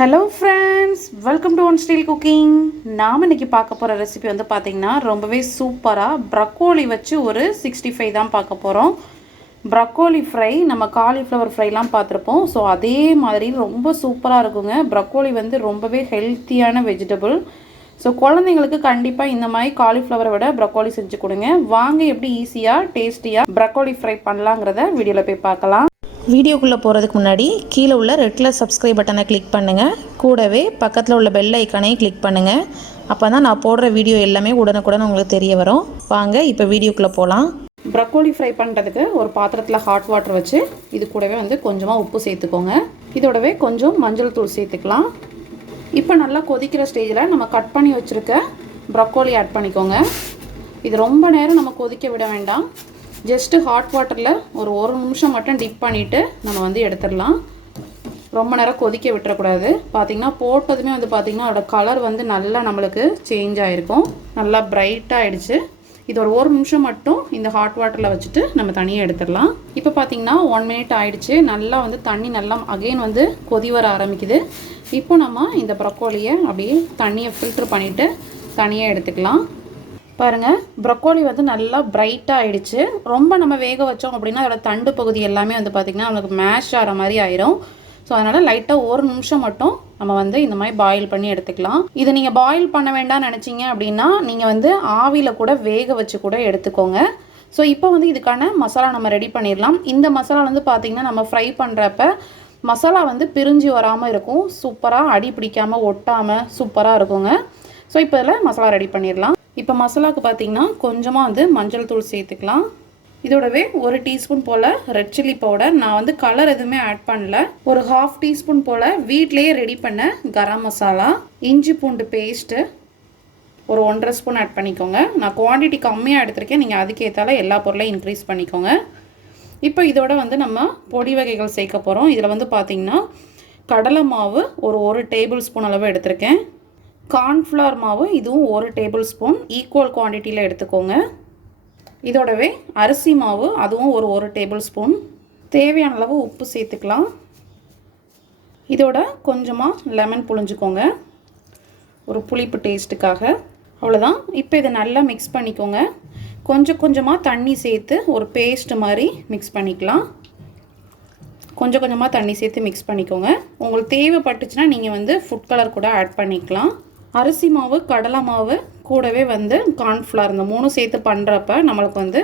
Hello friends, welcome to one style cooking. நாம் இன்றைக்கி பார்க்க போகிற ரெசிபி வந்து பார்த்திங்கன்னா ரொம்பவே சூப்பராக ப்ரக்கோலி வச்சு ஒரு 65 தான் பார்க்க போகிறோம். ப்ரக்கோலி ஃப்ரை, நம்ம காலிஃப்ளவர் ஃப்ரைலாம் பார்த்துருப்போம். ஸோ அதே மாதிரி ரொம்ப சூப்பராக இருக்குங்க. ப்ரக்கோலி வந்து ரொம்பவே ஹெல்த்தியான வெஜிடபிள். ஸோ குழந்தைங்களுக்கு கண்டிப்பாக இந்த மாதிரி காலிஃப்ளவரை விட ப்ரக்கோலி செஞ்சு கொடுங்க. வாங்க எப்படி ஈஸியாக டேஸ்டியாக ப்ரக்கோலி ஃப்ரை பண்ணலாங்கிறத வீடியோவில் போய் பார்க்கலாம். வீடியோக்குள்ளே போகிறதுக்கு முன்னாடி கீழே உள்ள ரெட் கலர் சப்ஸ்கிரைப் பட்டனை கிளிக் பண்ணுங்கள். கூடவே பக்கத்தில் உள்ள பெல் ஐக்கானையும் கிளிக் பண்ணுங்கள். அப்போ தான் நான் போடுற வீடியோ எல்லாமே உடனுக்குடன் உங்களுக்கு தெரிய வரும். வாங்க இப்போ வீடியோக்குள்ளே போகலாம். ப்ரக்கோலி ஃப்ரை பண்ணுறதுக்கு ஒரு பாத்திரத்தில் ஹாட் வாட்டர் வச்சு இது கூடவே வந்து கொஞ்சமாக உப்பு சேர்த்துக்கோங்க. இதோடவே கொஞ்சம் மஞ்சள் தூள் சேர்த்துக்கலாம். இப்போ நல்லா கொதிக்கிற ஸ்டேஜில் நம்ம கட் பண்ணி வச்சுருக்க ப்ரக்கோலி ஆட் பண்ணிக்கோங்க. இது ரொம்ப நேரம் நம்ம கொதிக்க விட வேண்டாம். ஜஸ்ட்டு ஹாட் வாட்டரில் ஒரு நிமிஷம் மட்டும் டிப் பண்ணிவிட்டு நம்ம வந்து எடுத்துடலாம். ரொம்ப நேரம் கொதிக்க விட்டுறக்கூடாது. பார்த்திங்கன்னா போட்டதுமே வந்து பார்த்திங்கன்னா அதோட கலர் வந்து நல்லா நம்மளுக்கு சேஞ்ச் ஆகிருக்கும். நல்லா பிரைட்டாக ஆகிடுச்சு. இது ஒரு நிமிஷம் மட்டும் இந்த ஹாட் வாட்டரில் வச்சுட்டு நம்ம தனியாக எடுத்துடலாம். இப்போ பார்த்திங்கன்னா 1 மினிட் ஆகிடுச்சு. நல்லா வந்து தண்ணி நல்லா அகெயின் வந்து கொதி வர ஆரம்பிக்குது. இப்போ நம்ம இந்த ப்ரக்கோலியை அப்படியே தண்ணியை ஃபில்ட்ரு பண்ணிவிட்டு தனியாக எடுத்துக்கலாம். பாருங்கள், ப்ரக்கோலி வந்து நல்லா பிரைட்டாக ஆகிடுச்சு. ரொம்ப நம்ம வேக வச்சோம் அப்படின்னா அதோட தண்டு பகுதி எல்லாமே வந்து பார்த்திங்கன்னா நம்மளுக்கு மேஷ் ஆகிற மாதிரி ஆயிரும். ஸோ அதனால் லைட்டாக 1 நிமிஷம் மட்டும் நம்ம வந்து இந்த மாதிரி பாயில் பண்ணி எடுத்துக்கலாம். இதை நீங்கள் பாயில் பண்ண வேண்டாம்னு நினச்சிங்க அப்படின்னா நீங்கள் வந்து ஆவியில் கூட வேக வச்சு கூட எடுத்துக்கோங்க. ஸோ இப்போ வந்து இதுக்கான மசாலா நம்ம ரெடி பண்ணிடலாம். இந்த மசாலா வந்து பார்த்திங்கன்னா நம்ம ஃப்ரை பண்ணுறப்ப மசாலா வந்து பிரிஞ்சு வராமல் இருக்கும். சூப்பராக அடி பிடிக்காமல் ஒட்டாமல் சூப்பராக இருக்குங்க. ஸோ இப்போ இதில் மசாலா ரெடி பண்ணிடலாம். இப்போ மசாலாவுக்கு பார்த்திங்கன்னா கொஞ்சமாக வந்து மஞ்சள் தூள் சேர்த்துக்கலாம். இதோடவே 1 டீஸ்பூன் போல் ரெட் சில்லி பவுடர், நான் வந்து கலர் எதுவுமே ஆட் பண்ணல. ஒரு 1/2 டீஸ்பூன் போல் வீட்லேயே ரெடி பண்ண கரம் மசாலா, இஞ்சி பூண்டு பேஸ்ட்டு ஒரு 1.5 ஸ்பூன் ஆட் பண்ணிக்கோங்க. நான் குவான்டிட்டி கம்மியாக எடுத்திருக்கேன். நீங்கள் அதுக்கேற்றால எல்லா பொருளையும் இன்க்ரீஸ் பண்ணிக்கோங்க. இப்போ இதோட வந்து நம்ம பொடி வகைகள் சேர்க்க போகிறோம். இதில் வந்து பார்த்திங்கன்னா கடலை மாவு ஒரு டேபிள் ஸ்பூன் அளவு எடுத்திருக்கேன். கார்ன்ஃப்ளவர் மாவு இதுவும் 1 டேபிள் ஸ்பூன் ஈக்குவல் குவான்டிட்டியில் எடுத்துக்கோங்க. இதோடவே அரிசி மாவு அதுவும் ஒரு டேபிள் ஸ்பூன். தேவையான அளவு உப்பு சேர்த்துக்கலாம். இதோட கொஞ்சமாக லெமன் புழிஞ்சுக்கோங்க ஒரு புளிப்பு டேஸ்ட்டுக்காக. அவ்வளோதான். இப்போ இதை நல்லா மிக்ஸ் பண்ணிக்கோங்க. கொஞ்சமாக தண்ணி சேர்த்து ஒரு பேஸ்ட் மாதிரி மிக்ஸ் பண்ணிக்கலாம். கொஞ்சமாக தண்ணி சேர்த்து மிக்ஸ் பண்ணிக்கோங்க. உங்களுக்கு தேவைப்பட்டுச்சுன்னா நீங்கள் வந்து ஃபுட் கலர் கூட ஆட் பண்ணிக்கலாம். அரிசி மாவு, கடலை மாவு கூடவே வந்து கார்ன்ஃப்ளவர், இந்த 3 சேர்த்து பண்ணுறப்ப நம்மளுக்கு வந்து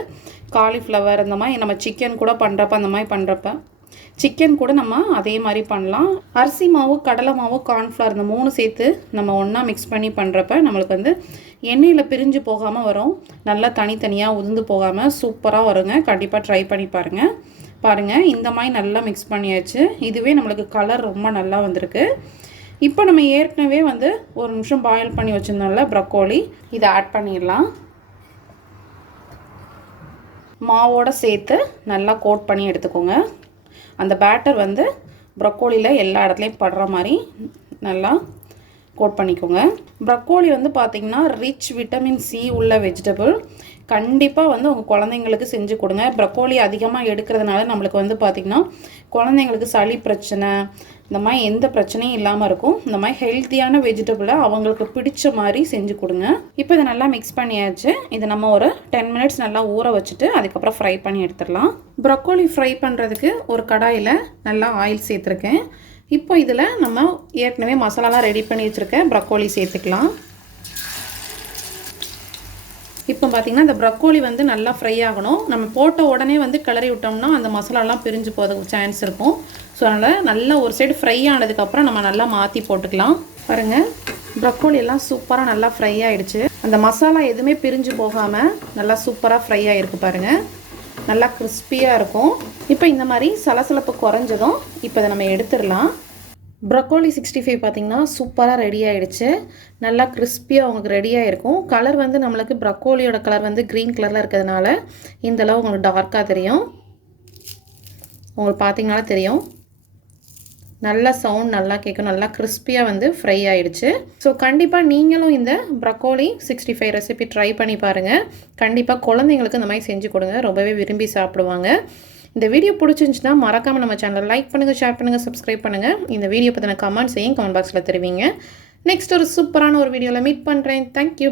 காலிஃப்ளவர் இந்த மாதிரி நம்ம சிக்கன் கூட பண்ணுறப்ப அந்த மாதிரி பண்ணுறப்ப சிக்கன் கூட நம்ம அதே மாதிரி பண்ணலாம். அரிசி மாவு, கடலை மாவு, கார்ன்ஃப்ளவர் இந்த 3 சேர்த்து நம்ம ஒன்றா மிக்ஸ் பண்ணி பண்ணுறப்ப நம்மளுக்கு வந்து எண்ணெயில் பிரிஞ்சு போகாமல் வரும். நல்லா தனித்தனியாக உதிர்ந்து போகாமல் சூப்பராக வருங்க. கண்டிப்பாக ட்ரை பண்ணி பாருங்கள். இந்த மாதிரி நல்லா மிக்ஸ் பண்ணியாச்சு. இதுவே நம்மளுக்கு கலர் ரொம்ப நல்லா வந்திருக்கு. இப்போ நம்ம ஏற்கனவே வந்து 1 நிமிஷம் பாயில் பண்ணி வச்சுருந்தோம்ல ப்ரக்கோலி, இதை ஆட் பண்ணிடலாம். மாவோடு சேர்த்து நல்லா கோட் பண்ணி எடுத்துக்கோங்க. அந்த பேட்டர் வந்து ப்ரக்கோலியில் எல்லா இடத்துலையும் படுற மாதிரி நல்லா கோட் பண்ணிக்கோங்க. ப்ரக்கோலி வந்து பார்த்திங்கன்னா ரிச் விட்டமின் சி உள்ள வெஜிடபிள். கண்டிப்பாக வந்து உங்கள் குழந்தைங்களுக்கு செஞ்சு கொடுங்க. ப்ரக்கோலி அதிகமாக எடுக்கிறதுனால நம்மளுக்கு வந்து பார்த்திங்கன்னா குழந்தைங்களுக்கு சளி பிரச்சனை இந்த மாதிரி எந்த பிரச்சனையும் இல்லாமல் இருக்கும். இந்த மாதிரி ஹெல்த்தியான வெஜிடபிளை அவங்களுக்கு பிடிச்ச மாதிரி செஞ்சு கொடுங்க. இப்போ இதை நல்லா மிக்ஸ் பண்ணியாச்சு. இதை நம்ம ஒரு 10 மினிட்ஸ் நல்லா ஊற வச்சுட்டு அதுக்கப்புறம் ஃப்ரை பண்ணி எடுத்துடலாம். ப்ரக்கோலி ஃப்ரை பண்ணுறதுக்கு ஒரு கடாயில் நல்லா ஆயில் சேர்த்துருக்கேன். இப்போ இதில் நம்ம ஏற்கனவே மசாலாலாம் ரெடி பண்ணி வச்சுருக்கேன் ப்ரக்கோலி சேர்த்துக்கலாம். இப்போ பார்த்திங்கன்னா இந்த ப்ரக்கோலி வந்து நல்லா ஃப்ரை ஆகணும். நம்ம போட்ட உடனே வந்து கிளறி விட்டோம்னா அந்த மசாலாலாம் பிரிஞ்சு போகிறதுக்கு சான்ஸ் இருக்கும். ஸோ அதனால் நல்லா ஒரு சைடு ஃப்ரை ஆனதுக்கப்புறம் நம்ம நல்லா மாற்றி போட்டுக்கலாம். பாருங்கள், ப்ரக்கோலி எல்லாம் சூப்பராக நல்லா ஃப்ரை ஆகிடுச்சு. அந்த மசாலா எதுவுமே பிரிஞ்சு போகாமல் நல்லா சூப்பராக ஃப்ரை ஆகிருக்கு பாருங்கள். நல்லா கிறிஸ்பியாக இருக்கும். இப்போ இந்த மாதிரி சலசலப்பு குறைஞ்சதும் இப்போ இதை நம்ம எடுத்துடலாம். ப்ரக்கோலி 65 பார்த்திங்கன்னா சூப்பராக ரெடி ஆகிடுச்சு. நல்லா கிறிஸ்பியாக உங்களுக்கு ரெடியாக இருக்கும். கலர் வந்து நம்மளுக்கு ப்ரக்கோலியோட கலர் வந்து க்ரீன் கலரில் இருக்கிறதுனால இந்தளவு உங்களுக்கு டார்க்காக தெரியும். உங்களுக்கு பார்த்திங்கனால தெரியும். நல்லா சவுண்ட் நல்லா கேட்கும். நல்லா கிறிஸ்பியாக வந்து ஃப்ரை ஆகிடுச்சு. ஸோ கண்டிப்பாக நீங்களும் இந்த ப்ரக்கோலி 65 ரெசிபி ட்ரை பண்ணி பாருங்கள். கண்டிப்பாக குழந்தைங்களுக்கு இந்த மாதிரி செஞ்சு கொடுங்க. ரொம்பவே விரும்பி சாப்பிடுவாங்க. இந்த வீடியோ பிடிச்சிருந்துச்சுன்னா மறக்காமல் நம்ம சேனலை லைக் பண்ணுங்கள், ஷேர் பண்ணுங்கள், சப்ஸ்கிரைப் பண்ணுங்கள். இந்த வீடியோ பற்றின கமெண்ட்ஸையும் கமெண்ட் பாக்ஸில் தெரிவிங்க. நெக்ஸ்ட் ஒரு சூப்பரான ஒரு வீடியோவில் மீட் பண்ணுறேன். தேங்க்யூ.